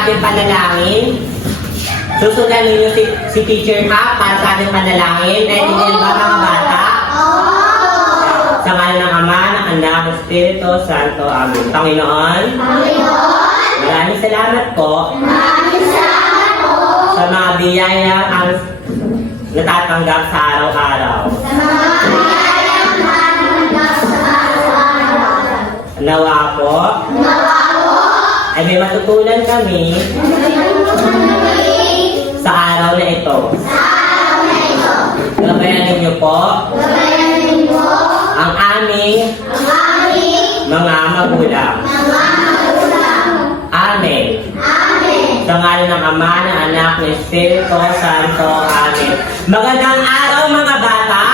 ating panalangin. Susundan ninyo si Teacher Hap para sa ating panalangin. Naintindihan ba mga bata? Sa ngalan ng Ama, ng Anak, ng Espiritu Santo. Amen. Panginoon, maraming salamat po sa mga biyayang ang natatanggap sa araw-araw. Nawa po ay may matutunan kami sa araw na ito. Gabayan niyo po ang aming mga magulang. Amen. Sa ngalan ng Ama, ng Anak, ng Espiritu Santo. Amen. Magandang araw mga bata.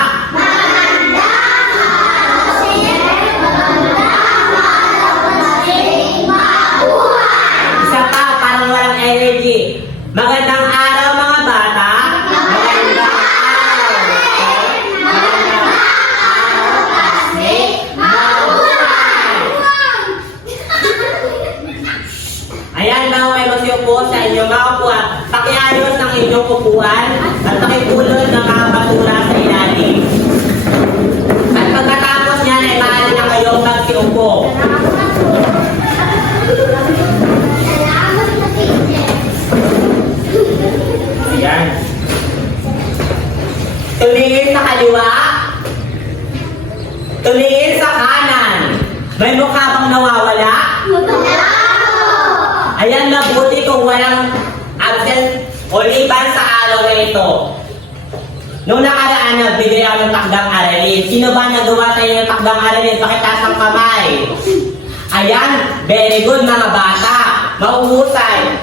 Isa pa, parang walang energy. Magandang araw mga bata. Magandang araw. Magandang araw. Ayan daw kayo magsiupo sa inyong mga upuan. Pakiayos ng inyong upuan at pakipulot ng mga basura sa ilalim. At pagkatapos niyan ay maaari na kayong magsiupo. Ayan. Tumingin sa kaliwa. Tumingin sa kanan. May mukha bang nawawala? Ayan, mabuti kung walang absent o liban sa araw na ito. Noong nakaraan, nagbigay ako ng takdang aralin. Sino ba nagawa tayo ng takdang aralin? Pakitaas ang kamay. Ayan, very good mga bata. Mauhusay.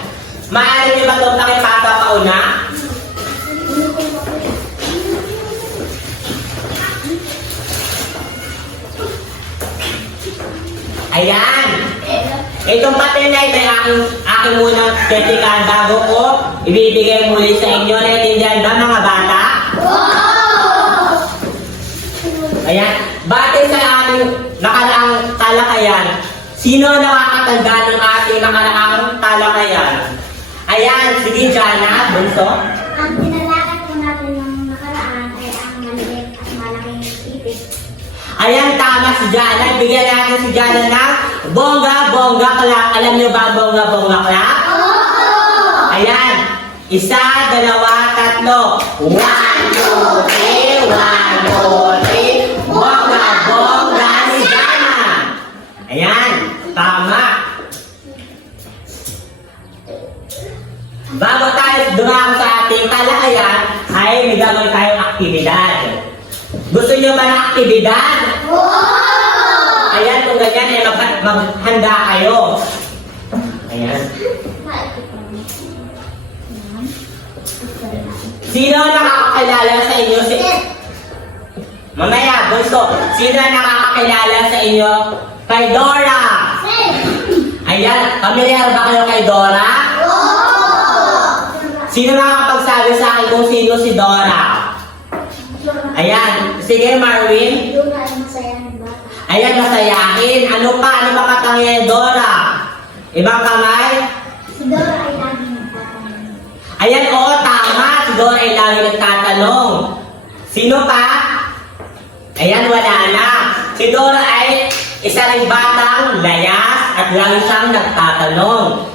Maaari niyo ba itong pakipasa pauna? Ayan. Itong patin na ito ay aking munang tetikaan bago ko ibibigay muli sa inyo. Naintindihan ba mga bata? Ayan. Batay sa ating nakaraang talakayan, sino nakakatanda ng ating nakaraang talakayan? Ayan. Sige, Jana. Bunso. Ang tinalakad po natin ng nakaraan ay ang maliit at malaking ipis. Ayan, tama si Jana. Bigyan natin si Jana ng bongga clap. Alam niyo ba bongga clap? Ayan. 1, 2, 3. 1, 2, 3. 1, 2, 3. Bongga si Jana. Ayan. Tama. Bago tayo dumako sa ating talakayan, ay may gagawin tayong aktibidad. Gusto niyo ba ng aktibidad? Ayan, kung ganyan, ay maghanda kayo. Ayan. Sino nakakakilala sa inyo? Mamaya, Bunso. Sino nakakakilala sa inyo? Kay Dora. Ayan, pamilyar ba kayo kay Dora? Sino nakakapagsabi sa akin kung sino si Dora? Ayan. Sige, Marvin. Yung ay masayahin ba? Ayan, masayahin. Ano pa? Ano ba katangian, Dora? Ibang kamay? Si Dora ay lagi nagtatanong. Ayan, oo, tama. Si Dora ay lagi nagtatanong. Sino pa? Ayan, wala na. Si Dora ay isa ring batang layas at lagi siyang nagtatanong.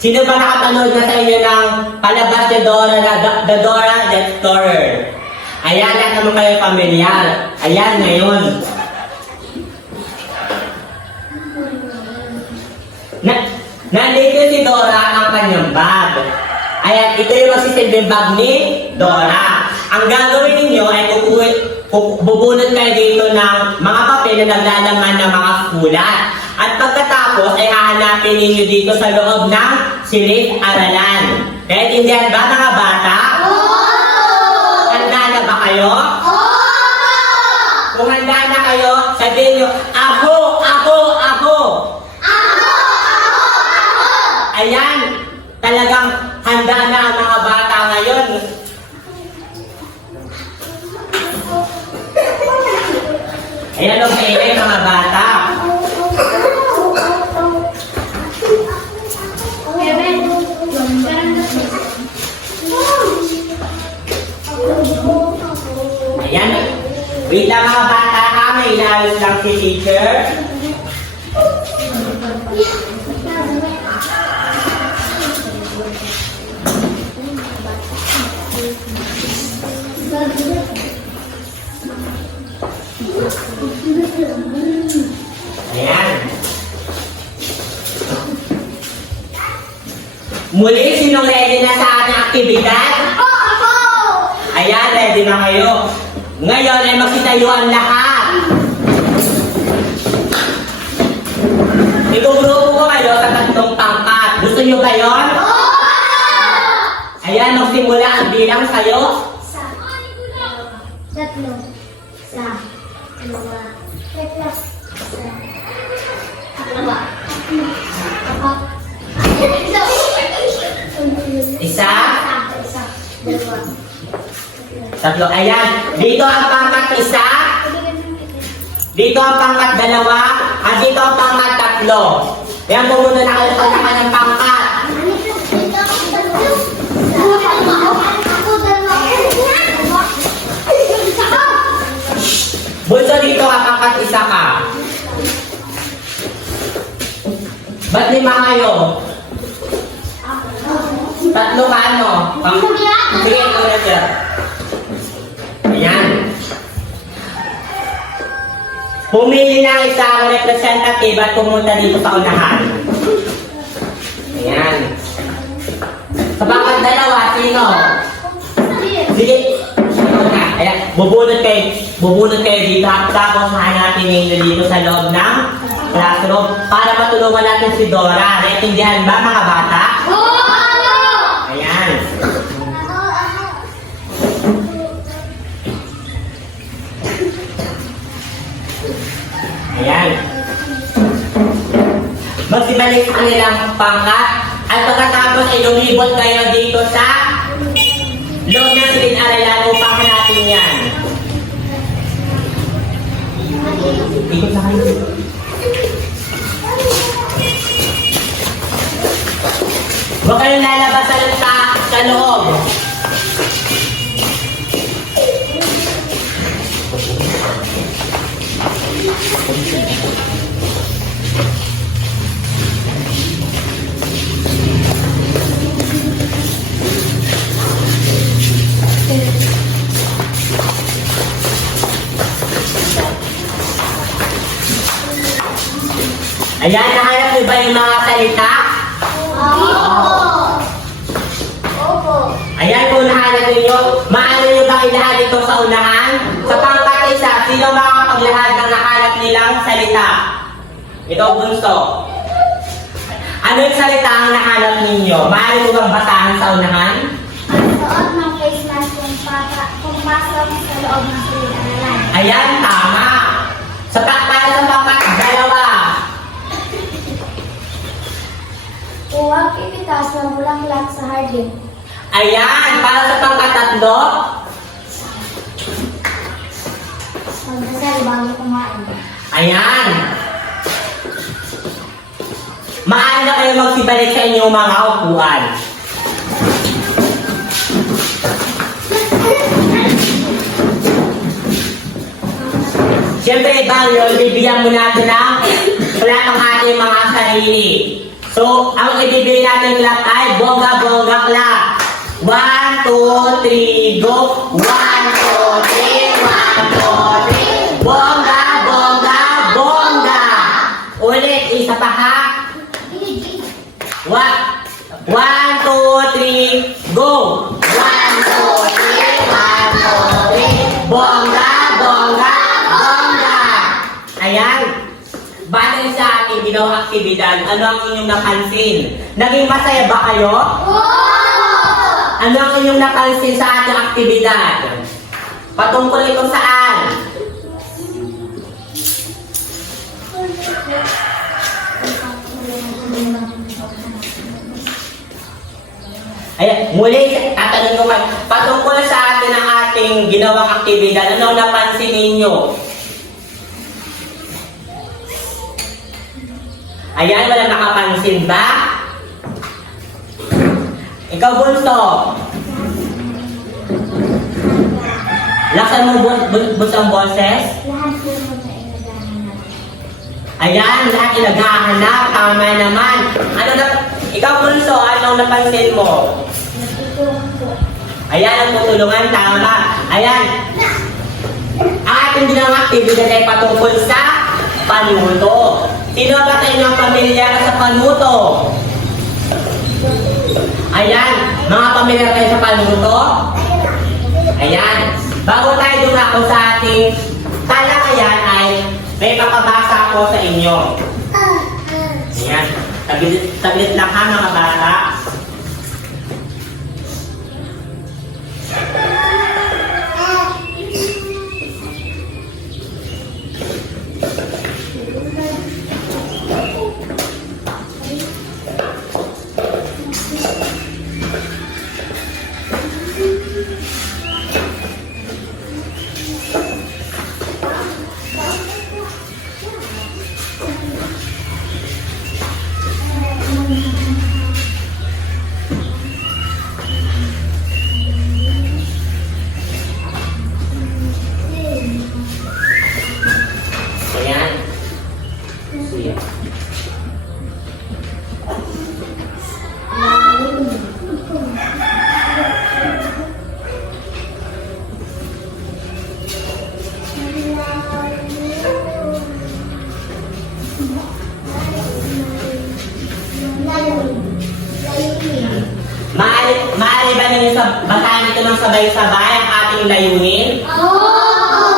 Sino ba nakapanood na sa inyo ng palabas ni Dora na The Dora the Explorer? Ayan, lahat naman kayo pamilyar. Ayan, ngayon. Nandito si Dora ang kanyang bag. Ayan, ito yung magsisilbing bag ni Dora. Ang gagawin ninyo ay bubunot kayo dito ng mga papel na naglalaman ng mga sulat. At pagkatapos ay hahanapin ninyo dito sa loob ng silid-aralan. Naintindihan ba mga bata? Handa na ba kayo? Kung handa na kayo, sabihin nyo, ako! Ayan, talagang handa na ang mga bata ngayon. Ayan ang maingay mga bata. Kevin, Ayan. Wait lang mga bata ha, may inayos lang si teacher. Ayan. Muli, sinong ready na sa ating aktibidad? Ako! Ayan, ready na kayo. Ngayon ay magsitayo ang lahat. Igugrupo ko kayo sa tatlong pangkat. Gusto nyo ba yun? Ayan, magsimula ang bilang sa'yo. Isa. Tatlo. Isa. Dalawa. Tatlo. Isa. Dalawa. Apat. Isa. Isa. Dalawa. Tatlo. Ayan. Dito ang pangkat isa. Dito ang pangkat dalawa. At dito ang pangkat tatlo. Ayan, pumunta na kayo sa lahat ng pangkat. Bunso, dito ka, pangkat isa ka. Ba't lima kayo? Tatlo ka ano? Sige, ikaw na sir. Ayan. Pumili ng isang representative at pumunta dito sa unahan. Ayan. Sa pangkat dalawa, sino? Sige. Ikaw na. Ayan. Bubunot kayo dito. Tapos hanapin ninyo dito sa loob ng classroom para matulungan natin si Dora. Naintindihan ba mga bata? Ayan. Ayan. Magsibalik ang ilang pangkat at pagkatapos ay lumibot kayo dito sa loob ng silid-aralan upang hanapin yan. Ikot na kayo. Huwag kayong lalabas sa loob. Ayan, nahanap niyo ba yung mga salita? Ayan, kung nahanap ninyo, maano nyo ba ilahat ito sa unahan? Sa pangkat isa, sino makakapaglahad ng nahanap nilang salita? Ito, bunso. Ano yung salita ang nahanap ninyo? Maano nyo bang basahan sa unahan? Suot ng face mask kung pasok sa loob ng silid-aralan. Ayan, tama. Para sa pangkat dalawa. Huwag ipitas ng bulaklak sa hardin. Ayan, para sa pangkat tatlo. Magdasal bago kumain. Ayan. Maaari na kayo magsibalik sa inyong mga upuan. Siyempre, Daniel, bibigyan mo natin ng clap ang ating mga sarili. So, ang ibibigay natin clap ay bongga-bongga clap. 1, 2, 3, go! 1, 2, 3, 1, 2, 3. Bongga, bongga, bongga! Ulit, isa pa ha. 1, 2, 3, go! 1, 2, 3, 1, 2, 3. Bongga, bongga, bongga! Ayan. Batay sa ating ginawang aktibidad, ano ang inyong napansin? Naging masaya ba kayo? Ano ang inyong napansin sa ating aktibidad? Patungkol ito saan? Ayan, muli, tatanong ko man, patungkol sa atin ang ating ginawang aktibidad, ano ang napansin ninyo? Ayan, wala nakapansin ba? Ikaw, bunso. Laksan mo ang boses. Lahat po mo sa inagahanap. Ayan, lahat naghahanap. Tama naman. Ano na, ikaw Bunso, anong napansin mo? Nagtutulong po. Ayan, ang tutulungan. Tama. Ayan. Ang ating ginawang activity ay patungkol sa panuto. Sino ba tayo ng pamilyar sa panuto? Ayan, mga pamilyar tayo sa panuto? Ayan, bago tayo dumako sa ating talakayan ay may makabasa ko sa inyo. Ayan, taglit lang ha mga bata. Ayan. Sige. Maaari ba ninyo basahin ito ng sabay-sabay ang ating layunin?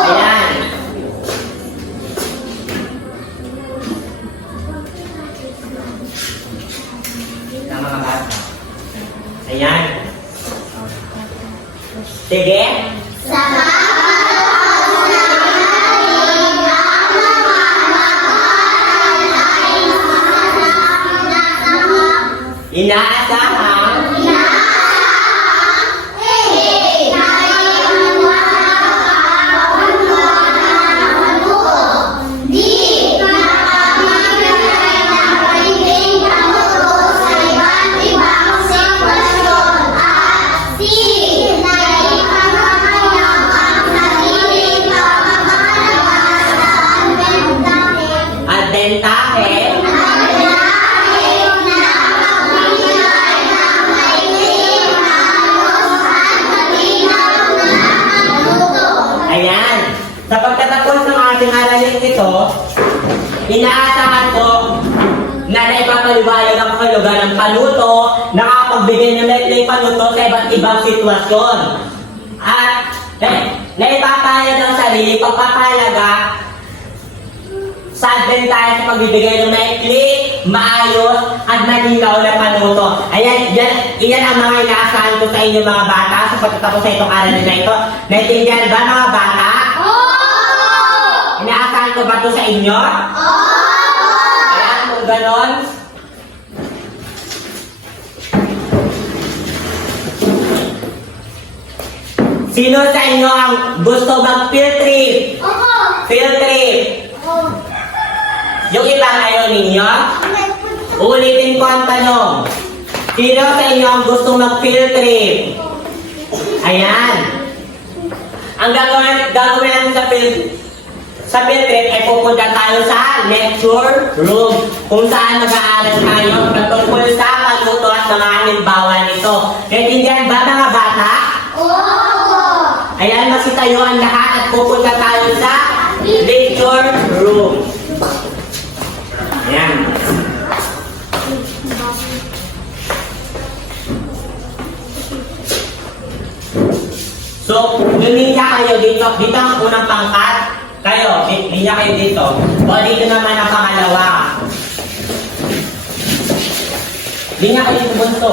Ayan. Tama mga bata. Ayan. Sige. Inaasahan. At dentahe. Ayan. Sa pagtatapos ng ating aralin ito, inaasahan ko na naipapaliwanag ang kahulugan ng panuto, nakapagbigay ng maikling panuto sa iba't ibang sitwasyon. At naipapahayag ang sarili, pagpapahalaga sa din tayo sa pagbibigay ng maikli, maayos, at malinaw na panuto. Ayan, iyan ang mga inaasahan ko sa inyo mga bata sa pagtatapos sa itong aralin na ito. Naintindihan ba mga bata? Inaasahan ko ba ito sa inyo? Ayan, kung ganon. Sino sa inyo ang gusto mag-field trip? Field trip. Yung ibang ayaw ninyo? Ulitin ko ang tanong. Sino sa inyo ang gusto mag-field trip? Ayan. Ang gagawin natin sa field trip ay pupunta tayo sa lecture room kung saan mag-aaral tayo patungkol sa panuto at mga halimbawa nito. Naintindihan ba mga bata? Ayan, magsitayo ang lahat at pupunta tayo sa lecture room. Ayan. So, luminya kayo dito. Dito ang unang pangkat. Kayo, linya kayo dito. O, dito naman ang pangalawa. Linya kayo sa bunso.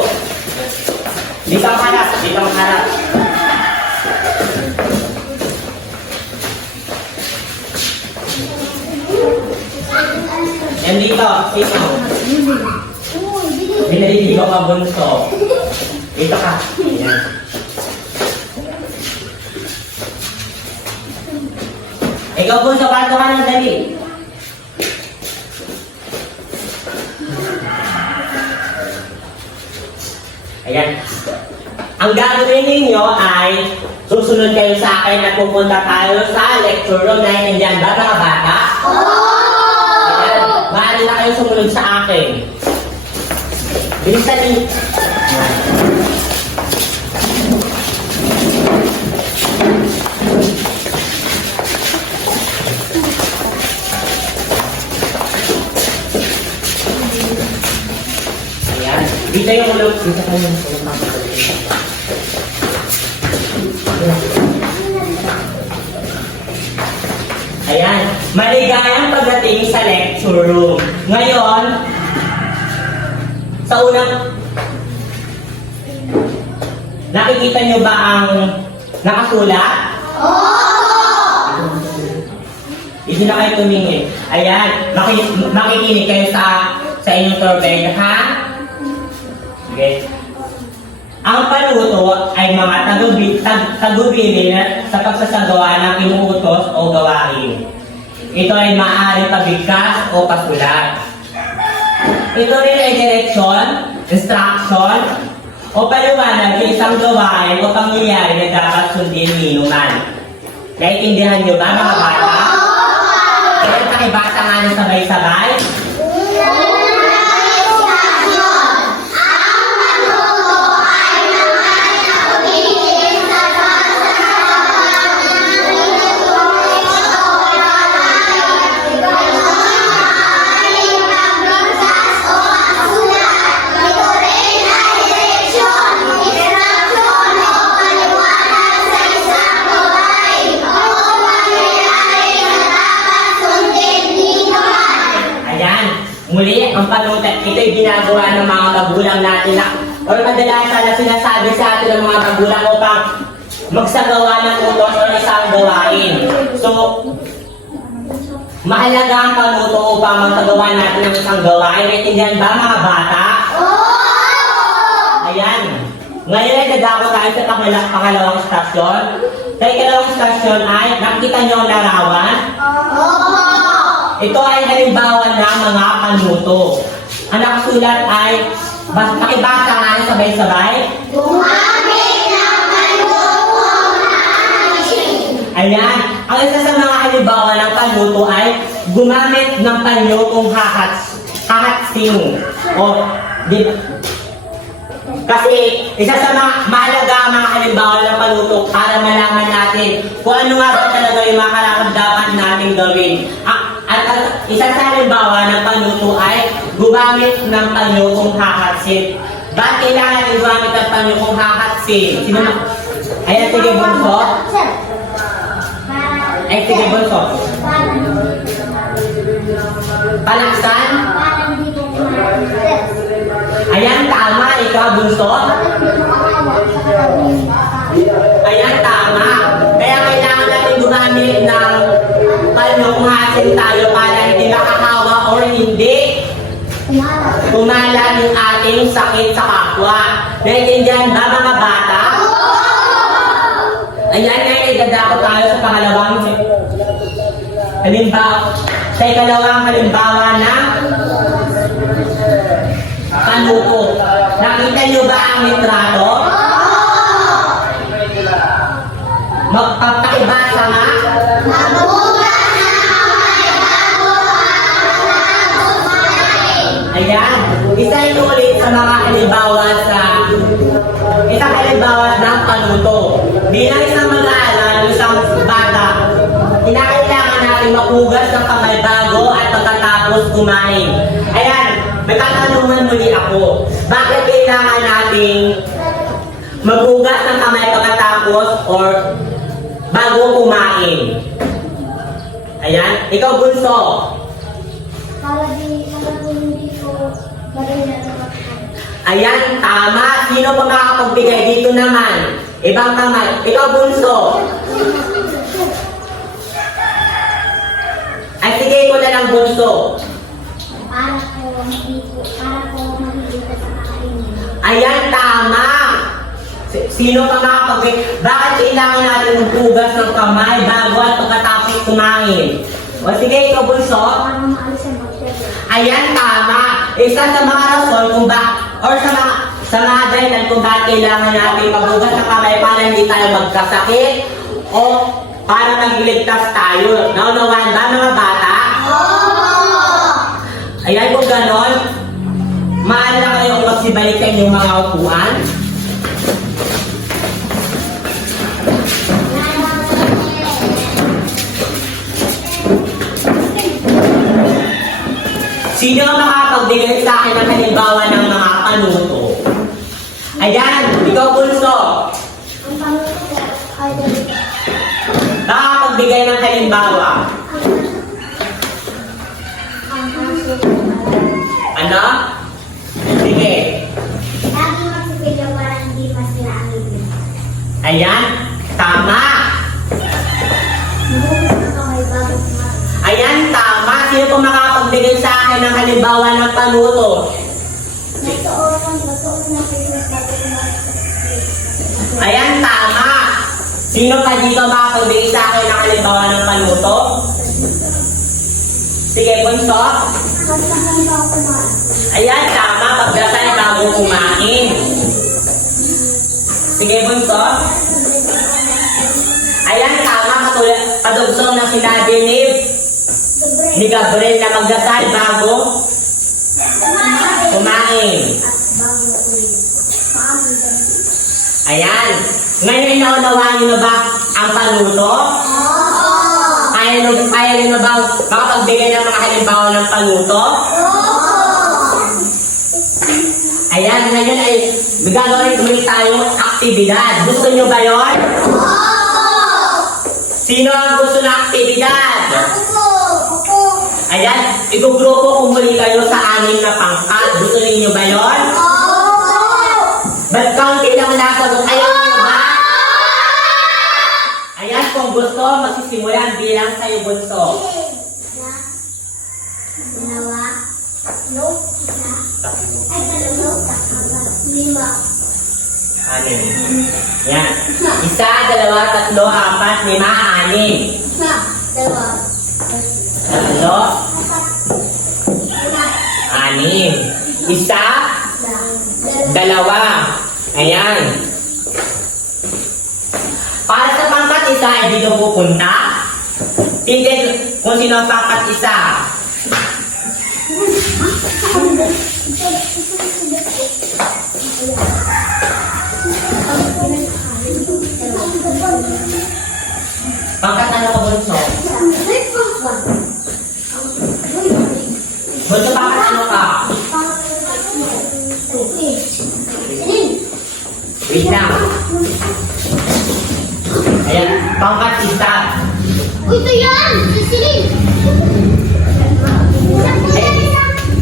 Dito ang harap. Dito ang harap. Yan dito. Sino? Binaliligo ka bunso. Dito ka. Ayan. Ikaw bunso, kanto ka ng dali. Ayan. Ang gagawin ninyo ay susunod kayo sa akin at pupunta tayo sa lecture room. Naiintindihan ba mga bata? Ayan, maaari na kayo sumunod sa akin. Bilisan niyo. Ayan. Dito yung ulog. Dito kayo yung ulog. Ayan. Maligayang pagdating sa lecture room. Ngayon, sa unang... Nakikita nyo ba ang nakasulat? Hindi na kayo tumingin. Ayan. Makikinig kayo sa inyong survey, ha? Okay. Ang paluto ay mga tagubili sa pagsasagawa ng inuutos o gawain. Ito ay maaaring pabigkas o pasulat. Ito rin ay direksyon, instruction, o paliwanag ng isang gawain o pangyayari na dapat sundin minuman. Naiintindihan niyo ba mga bata? Kaya pakibasa nga ng sabay-sabay. Muli, ang panutat, ito'y ginagawa ng mga magulang natin o kadalasan na sinasabi sa atin ng mga magulang upang magsagawa ng utos o isang gawain. So, mahalaga ang panuto upang magsagawa natin ng isang gawain. Naiintindihan ba mga bata? Ayan. Ngayon ay dadako tayo sa pangalawang stasyon. Sa ikalawang stasyon ay, nakita niyo ang larawan? Ito ay halimbawa ng mga panuto. Ang nakasulat ay, pakibasa nga na sabay-sabay. Gumamit ng panuto na Ayan. Ang isa sa mga halimbawa ng panuto ay gumamit ng panutong hahatsing. O, di ba? Kasi isa sa mga mahalaga ang mga halimbawa ng panuto para malaman natin kung ano nga ba talaga yung mga karapat-dapat nating gawin. At isa sa halimbawa ng panuto ay gumamit ng panutong hahatsin. Ba't kailangan gumamit ng panutong hahatsin? Sino na? Ayan, sige bunso. Ay, sige bunso. Palaksan? Ayan, tama. Ikaw, bunso. Ayan, tama. Kaya kailangan natin gumamit ng panutong hahatsin tayo para hindi makahawa o hindi kumalat yung ating sakit sa kapwa. Naiintindihan ba mga bata? Ayan, ngayon idadako tayo sa pangalawang halimbawa. Sa ikalawang halimbawa ng panuto. Nakita nyo ba ang litrato? Magpapakibasa nga. Ayan. Isa ito ulit sa mga halimbawa isang halimbawa ng panuto. Bilang isang mag-aaral, isang bata, kinakailangan natin mapugas ng kamay bago at pagkatapos kumain. Ayan, may katanungan muli ako. Bakit kailangan nating mapugas ng kamay pagkatapos or bago kumain? Ayan, ikaw bunso. Para hindi ko maganda na magkain. Ayan, tama. Sino pa makapagbigay dito naman? Ibang kamay. Ikaw bunso. Ay, sige ko na lang bunso. Para ko mahihita sa kainin. Ayan, tama. Sino pa makapagbigay? Bakit kailangan natin magpugas ng kamay bago at pagkatapos kumain? O sige, ikaw bunso. Para maalis ang bakterya. Ayan, tama. Isa sa mga rason kung sa mga dahilan kung bakit kailangan natin maghugas ng kamay para hindi tayo magkasakit o para magliligtas tayo. Naunawaan ba mga bata? Ayan, kung ganon, maaari na kayo magsibalik sa inyong mga upuan. Sino ang makapagbigay sa akin ng halimbawa ng mga panuto? Ayan, ikaw Bunso. Ang panuto ko ay ganito. Makapagbigay ng halimbawa. Ang panuto ko ay Ano? Sige. lagi magsipilyo para hindi masira ang ibig. Ayan, tama. Mabukas na kamay bago kumain. Ayan, tama. Sino po makapagbigay sa akin ng halimbawa ng panuto? Natuon na fitness bago kumain. Ayan, tama. Sino pa dito makapagbigay sa akin ng halimbawa ng panuto? Sige, Bunso. Pagkakan bago kumain. Ayan, tama. Pagdasal bago kumain. Sige, Bunso. Ayan, tama. Katulad, kadugsong na sinabi ni Gabriel na magdasal bago kumain. Ayan. Ngayon, naunawaan niyo na ba ang panuto? Kaya niyo na ba makapagbigay ng mga halimbawa ng panuto? Ayan, ngayon ay gagawin ulit tayong aktibidad. Gusto niyo ba yon? Sino ang gusto ng aktibidad? Ayan, igugrupo kung muli kayo sa anim na pangkat. Gusto niyo ba yon? Ba't kaunti lang nasagot? Ayaw niyo ba? Ayan, kung gusto, magsisimula ang bilang sa'yo, Bunso. Dalawa, no, isa, ay dalawa, lima. Anim. Yan. Isa, dalawa, tatlo, apat, lima, anim. Dalawa, Tatlo, anim. Isa, dalawa. Ayan. Para sa pangkat isa, ay dito pupunta. Tingnan kung sino ang pangkat isa. Pangkat ano ka, Bunso? Bunso, pangkat ano ka? Wait lang. Ayan, pangkat isa. Uy, ito yan! Sisilin!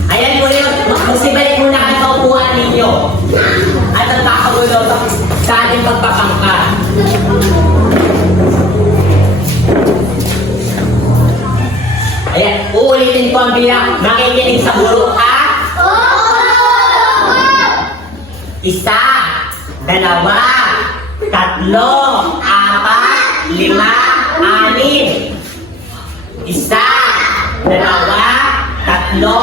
Ayan po yun. Magsibalik muna kayo sa upuan ninyo. At ang kakagulo sa ating pagpapangkat. Ayan, uulitin ko ang bilang. Makikinig sa guro, ha? Isa, dalawa, tatlo, apat, lima, anim. Isa, dalawa, tatlo,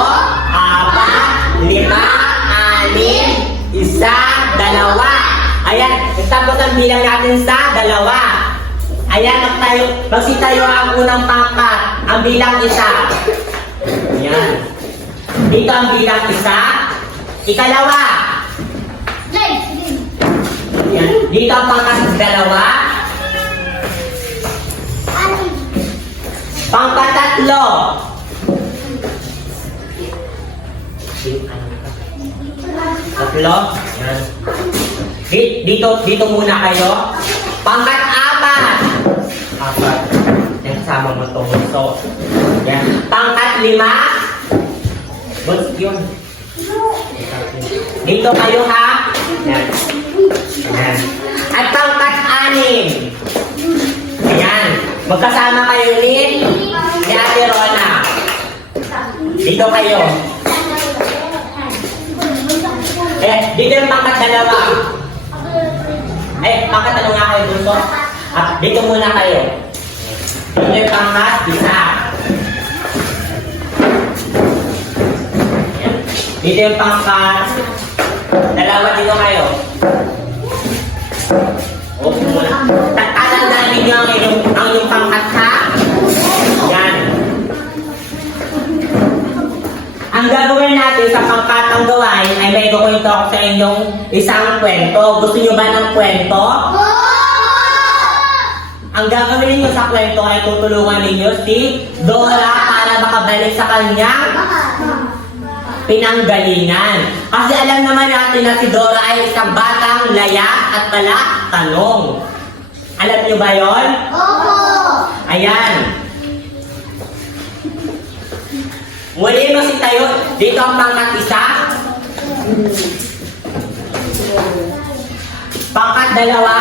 apat, lima, anim. Isa, dalawa. Ayan, tapos ang bilang natin sa dalawa. Ayan, magsitayo ang unang pangkat. Ang bilang isa. Ayan. Dito ang bilang isa. Ikalawa. Ayan. Dito ang pangkat sa dalawa. Pangkat tatlo. Tatlo. Ayan. Dito muna kayo. Pangkat apat. Apat. Yan, kasama mo itong gusto. Yan. Pangkat lima. Bus, yun. Dito kayo, ha? Yan. Yan. At pangkat anim. Ayan. Magkasama kayo ni Ate Rona. Dito kayo. Dito yung pangkat dalawa. Pangkat ano nga kayo dito? Dito muna kayo. Dito yung pangkat, isa. Dito yung pangkat, Dalawa dito kayo. Opo muna. Tatalandaan ninyo ang inyong pangkat ha. Yan. Ang gagawin natin sa pangkatang gawain ay may kukwento ako sa inyong isang kwento. Gusto nyo ba ng kwento? Ang gagawin ninyo sa kwento ay tutulungan ninyo si Dora para makabalik sa kanyang pinanggalingan. Kasi alam naman natin na si Dora ay isang batang laya at pala tanong. Alam niyo ba yon? Opo! Ayan. Muli kasi tayo, dito ang pangkat isa. Pangkat dalawa.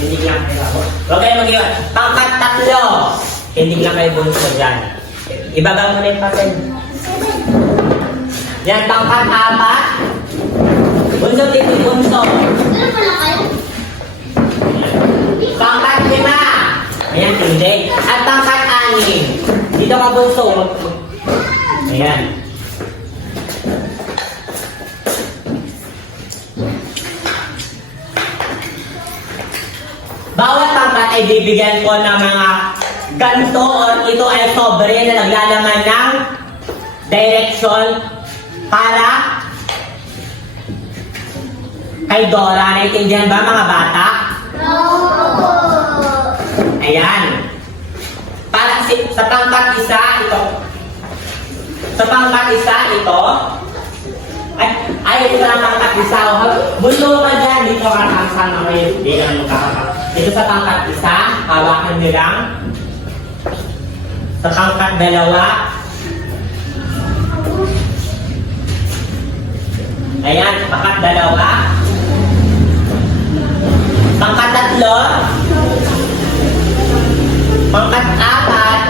Hindi lang kayo. Huwag kayo mag-iwan. Pangkat tatlo. Hindi lang kayo bunso dyan. Ibaba mo na yung pasen. Yan, pangkat apat. Bunso, dito bunso. Ano pala kayo? Pangkat lima. Ayan, hindi. At pangkat anim. Dito ka bunso. Ayan. Bawat pangkat ay bibigyan ko ng mga ganito or ito ay sobre na naglalaman ng direction para kay Dora. Naintindihan ba mga bata? Opo! Ayan. Para sa pangkat isa, ito. Sa pangkat isa, ito. Ay, ito na ang pangkat isa. Bulo ka dyan. Dito ka nakasama kayo. Hindi ka magkakaka. Ito sa pangkat isa, hawakan nyo lang. Sa pangkat dalawa. Ayan, pangkat dalawa. Pangkat tatlo. Pangkat apat.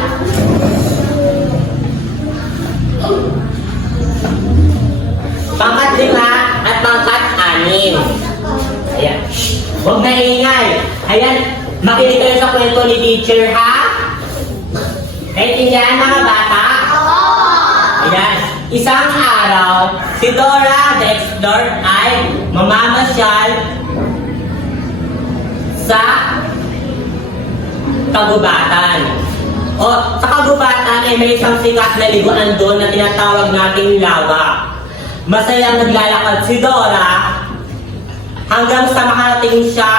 Pangkat lima at pangkat anim. Ayan. Huwag na ingay. Ayan. Makinig kayo sa kwento ni teacher, ha? Naintindihan mga bata? Ayan. Isang araw, si Dora the Explorer ay mamamasyal sa kagubatan. O, sa kagubatan ay may isang sikat na liguan doon na tinatawag nating lawa. Masayang naglalakad si Dora hanggang sa makarating siya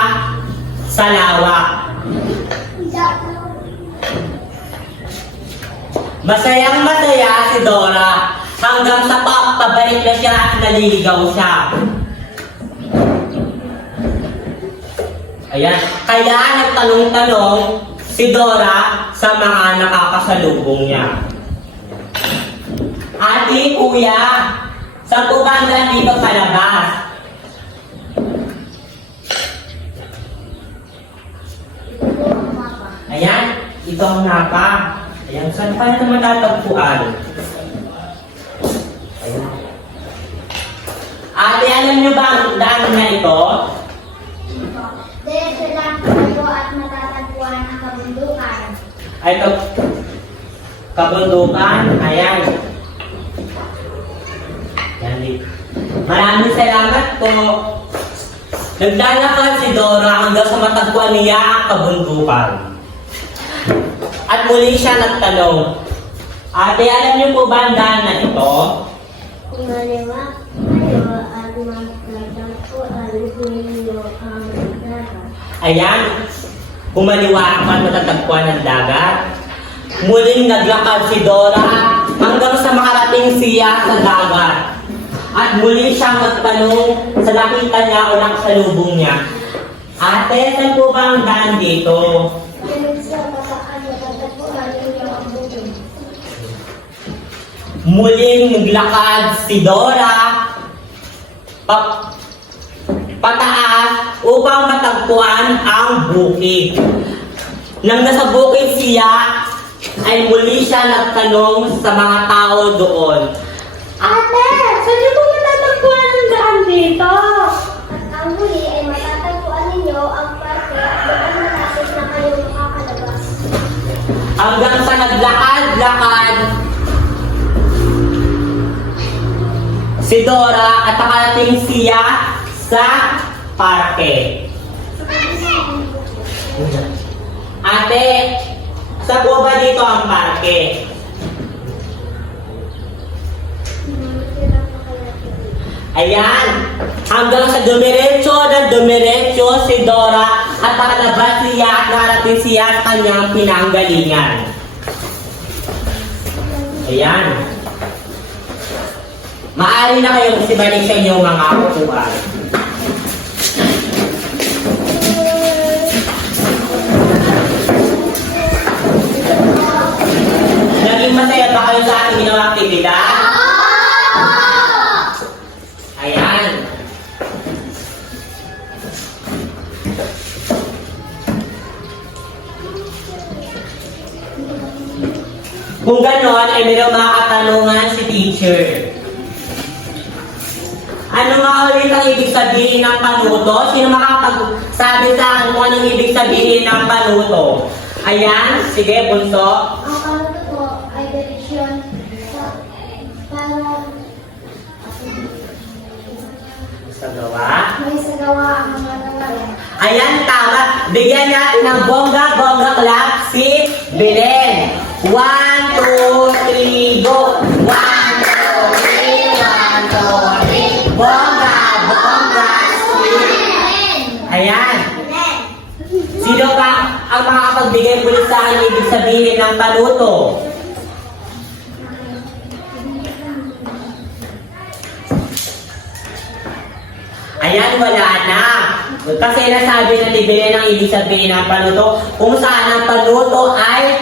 sa lawa. Masayang masaya si Dora hanggang sa pabalik na siya at naliligaw siya. Ayan. Kaya nagtanong-tanong si Dora sa mga nakakasalubong niya. Ate, kuya, saan po ba ang daan dito sa labas? Ayan, ito ang mapa. Ayan, saan pa ito matatagpuan? Ayan. Ate, alam niyo ba ang daan na ito? Diretso lang kayo at matatagpuan ang kabundukan. Ay, ito. Kabundukan. Ayan. Yan dito. Maraming salamat po. Naglalakad si Dora hanggang sa matagpuan niya ang kabundukan. At muli siya nagtanong, Ate, alam niyo po ba ang daan na ito? Kung naliwa kayo at matagpuan ninyo ang dagat. Ayan. Kumaliwa at matatagpuan ng dagat. Muling naglakad si Dora hanggang sa makarating siya sa dagat. At muli siyang nagtanong sa nakita niya o nakasalubong niya, Ate, saan po ba ang daan dito? Muling naglakad si Dora pataas upang matagpuan ang bukid. Nang nasa bukid siya, ay muli siya nagtanong sa mga tao doon, Ate, saan niyo po matatagpuan ang daan dito? At ang huli ay matatagpuan ninyo ang parte at doon malapit na kayo makakalabas. Hanggang sa naglakad-lakad si Dora at nakarating siya sa parke. Ate, sa po ba dito ang parke? Ayan, hanggang sa dumiretso si Dora at nakalabas siya at nakarating siya sa kanyang pinanggalingan. Ayan. Maaari na kayong isibalik sa inyong mga upuan. Naging masaya ba kayo sa ating ginawang aktibidad? Ayan. Kung ganon, ay mayroong mga katanungan si teacher. Ano nga ulit ang ibig sabihin ng panuto? Sino makakapagsabi sa akin kung anong ibig sabihin ng panuto? Ayan, sige, bunso. Ang panuto po ay direksyon para Sa gawa. may sagawa ang mga gawain. Ayan, tama. Bigyan natin ng bongga clap si Belen. 1, 2, 3, go! 1, 2, 3, 1, 2, 3. Bongga, sweet. Ayan. Sino pa ang makakapagbigay ulit sa akin ibig sabihin ng panuto? Ayan, wala na. Kasi nasabi na ni Belen ang ibig sabihin ng panuto. Kung saan ang panuto ay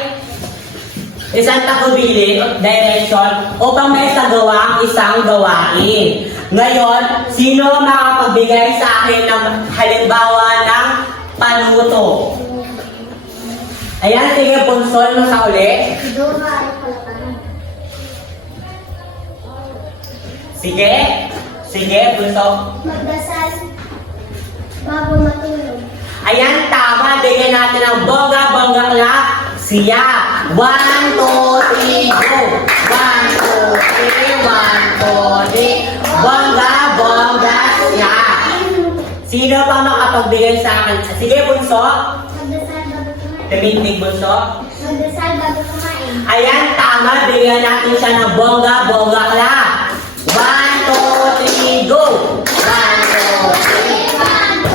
isang takubilin o direction upang may sagawa ang isang gawain. Ngayon, sino ang makapagbigay sa akin ng halimbawa ng panuto? Ayan, sige, Ponsol mo sa uli. Si Dora ay palatanan. Sige, sige, Ponsol. Magdasal bago matulog. Ayan, tama. Bigyan natin ng bongga clap. Siya. 1, 2, 3, go! 1, 2, 3, 1, 2, 3. Bongga, siya. Sino pa makapagbigay sa akin? Sige, Bunso. Magdasal bago kumain. Tumindig, Bunso. Magdasal bago kumain. Ayan, tama. Bigyan natin siya ng bongga clap. 1, 2, 3, go! 1,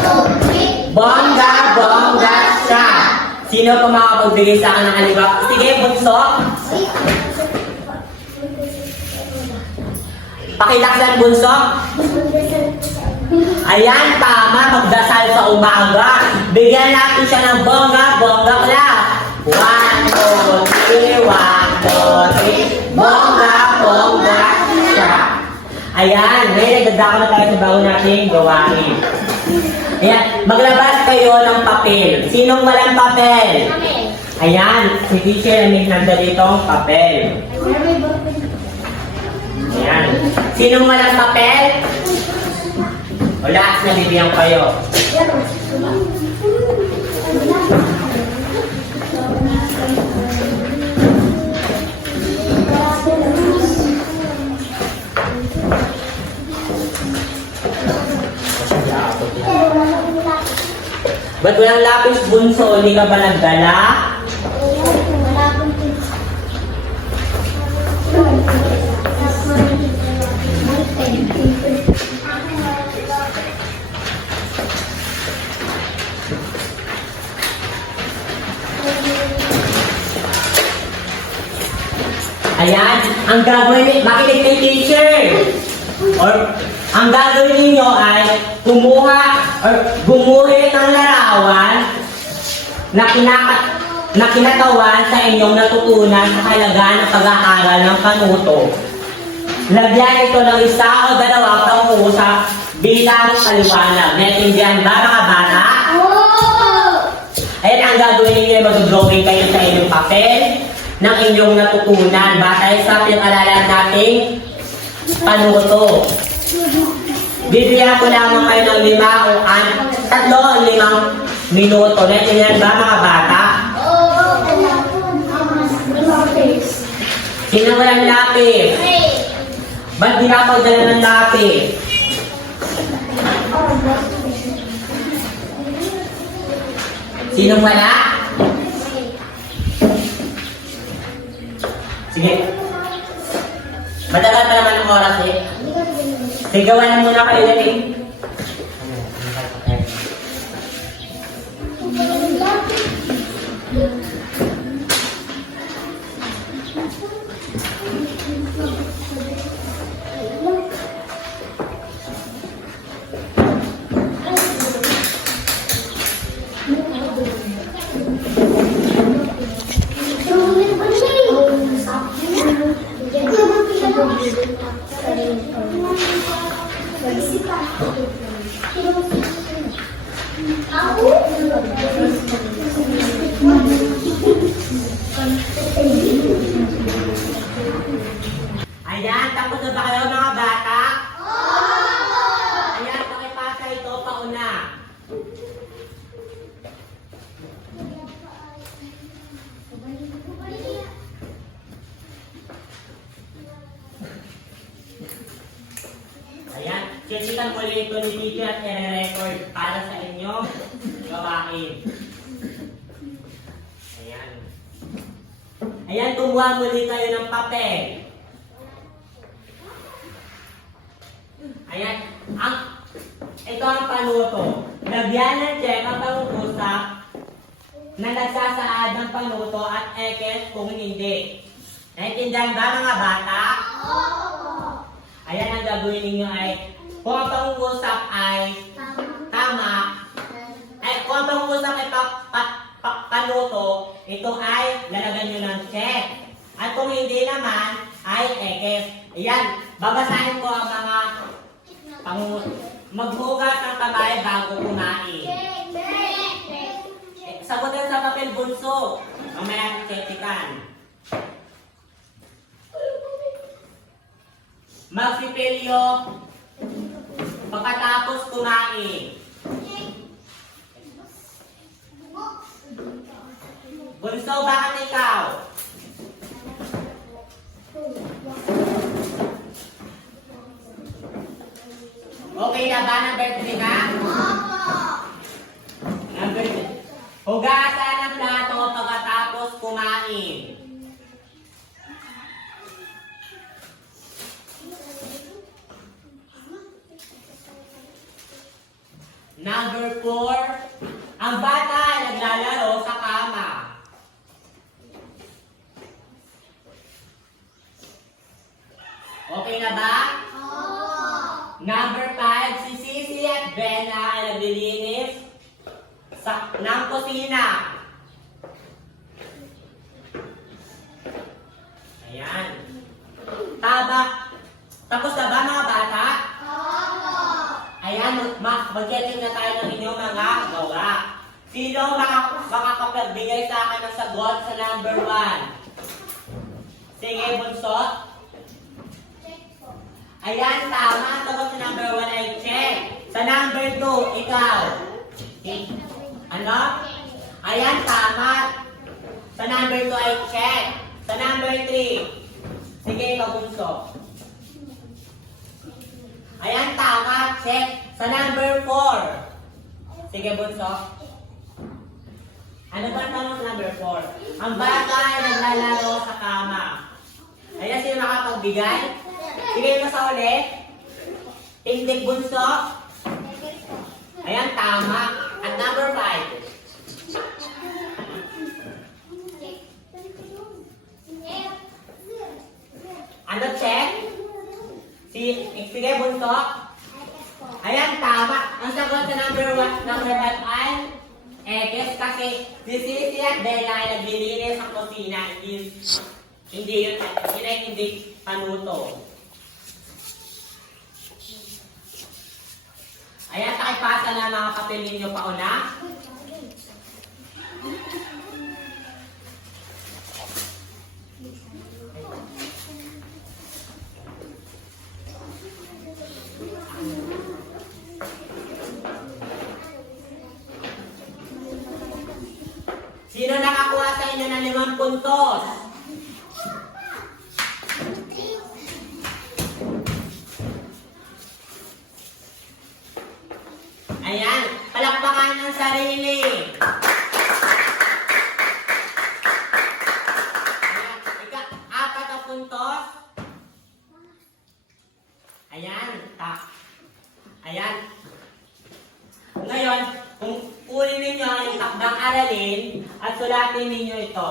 2, 3. Bongga, siya. Sino pa makapagbigay sa akin ng halimbawa? Sige, Bunso. Pakilaksan, Bunso. Ayan, tama. Magdasal sa umaga. Bigyan natin siya ng bongga clap. 1, 2, 3, 1, 2, 3. Bongga, siya. Ayan, ngayon nagdadako na tayo sa bago nating gawain. Ayan, maglabas kayo ng papel. Sinong walang papel? Amen. Ayan, si teacher may nanda dito ang papel. Ayan. Sinong walang papel? Wala, nabibigyan kayo. Ba't walang lapis, Bunso? Hindi ka ba nagdala? Ayan, ang gagawin, makinig kay teacher. Or, ang gagawin ninyo ay kumuha or gumuhit ng larawan na kinatawan sa inyong natutunan sa halagaan ng pag-aaral ng panuto. Lagyan ito ng isa o dalawang pangungusap bilang paliwanag. Naintindihan ba mga bata? Ayan, ang gagawin ninyo ay mag-drawing kayo sa inyong papel ng inyong natutunan batay sa pinag-aralan nating panuto. Bibigyan ko lamang kayo ng 5 o 3 o 5 minuto. Naintindihan ba mga bata? Sino walang lapis? Ba't di nakapagdala ng lapis? Sinong wala? Sige. Matagal pa naman ang oras eh. Sigawan na muna kayo dali. Ayan, tapos na ba kayo mga bata? Ayan, pakipasa ito pauna. Ayan, sisikan muli ito ni teacher at i-record para sa inyong gawain. Ayan. Ayan, kumuha muli kayo ng papel. Ayan, ito ang panuto. Lagyan ng check ang pangungusap na nagsasaad ng panuto at ekes kung hindi. Naintindihan ba mga bata? Ayan ang gagawin ninyo ay kung ang pangungusap ay tama, ay kung ang pangungusap ay panuto, ito ay lalagyan nyo ng check. At kung hindi naman ay ekes. Ayan, babasahin ko ang mga maghugas ng kamay bago kumain. Sagutin sa papel bunso. Mamaya titikan. Magsipilyo pagkatapos kumain. Bunso, bakit ikaw? Okay na ba? Number 3 ka? Number 3. Hugasan ang plato pagkatapos kumain. Number 4. Ang bata ay naglalaro sa kama. Okay na ba? Number 5, si Sisi at Bena ay naglilinis ng kusina. Ayan. Tapos na ba mga bata? Ayan, mag-getting na tayo ng inyong mga gawa. Sino makakapagbigay sa akin ng sagot sa number 1? Sige, bunso. Ayan, tama. Ang sagot sa number 1 ay check. Sa number 2, ikaw. Ano? Ayan, tama. Sa number 2 ay check. Sa number 3, sige, ikaw bunso. Ayan, tama. Check. Sa number 4, sige, bunso. Ano ba ang tanong sa number 4? Ang bata ay naglalaro sa kama. Ayan, sino makapagbigay? Bigay mo sa ulit. Tindig bunso. Ayan, tama. At number 5. Ano check? Sige bunso. Ayan, tama. Ang sagot sa number 5 ay ekes kasi si Sisi at Bella ay naglilinis sa kusina. Hindi panuto. Ayan, takipasa na mga papel ninyo pauna. Sino nakakuha sa inyo ng 5 puntos? Ayan, palakpakan ng sarili. Ayan, apat na puntos. Ayan, ayan. Ngayon, kung kunin ninyo yung takdang aralin at sulatin ninyo ito.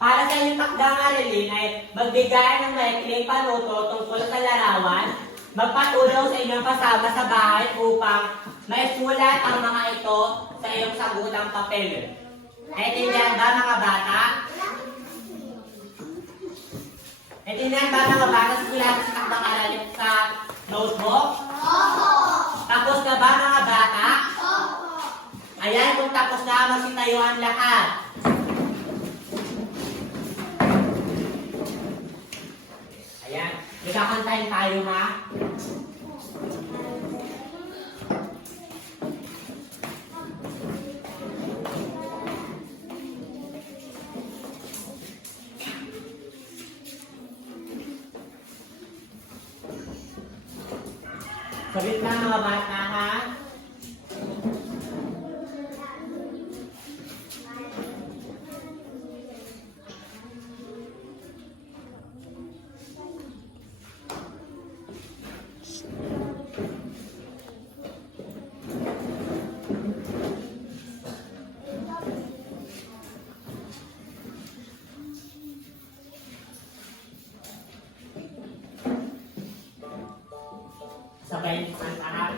Para sa inyong takdang aralin ay magbigay ng maikling panuto tungkol sa larawan, magpatulong sa inyong kasama sa bahay upang maisulat ang mga ito sa iyong sagutang papel. Naintindihan ba mga bata? Naintindihan ba mga bata sa sulat sa takdang aralin sa notebook? Opo! Tapos na ba mga bata? Opo! Ayan, kung tapos na, magsitayuan lahat. Ayan, nagkakantayin tayo ha. Sabit na mga bata ha. Sabay ang lahat.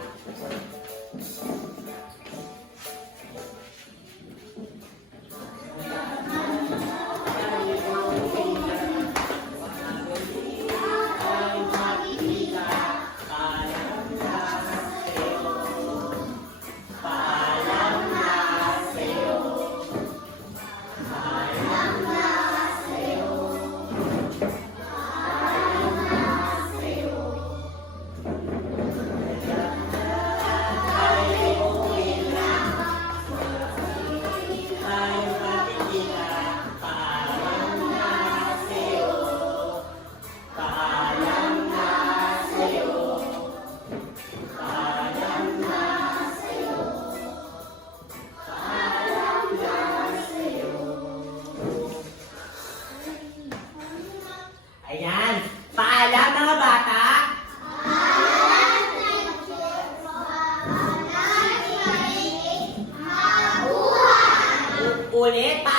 Ayan. Paalam mga bata. Ulit.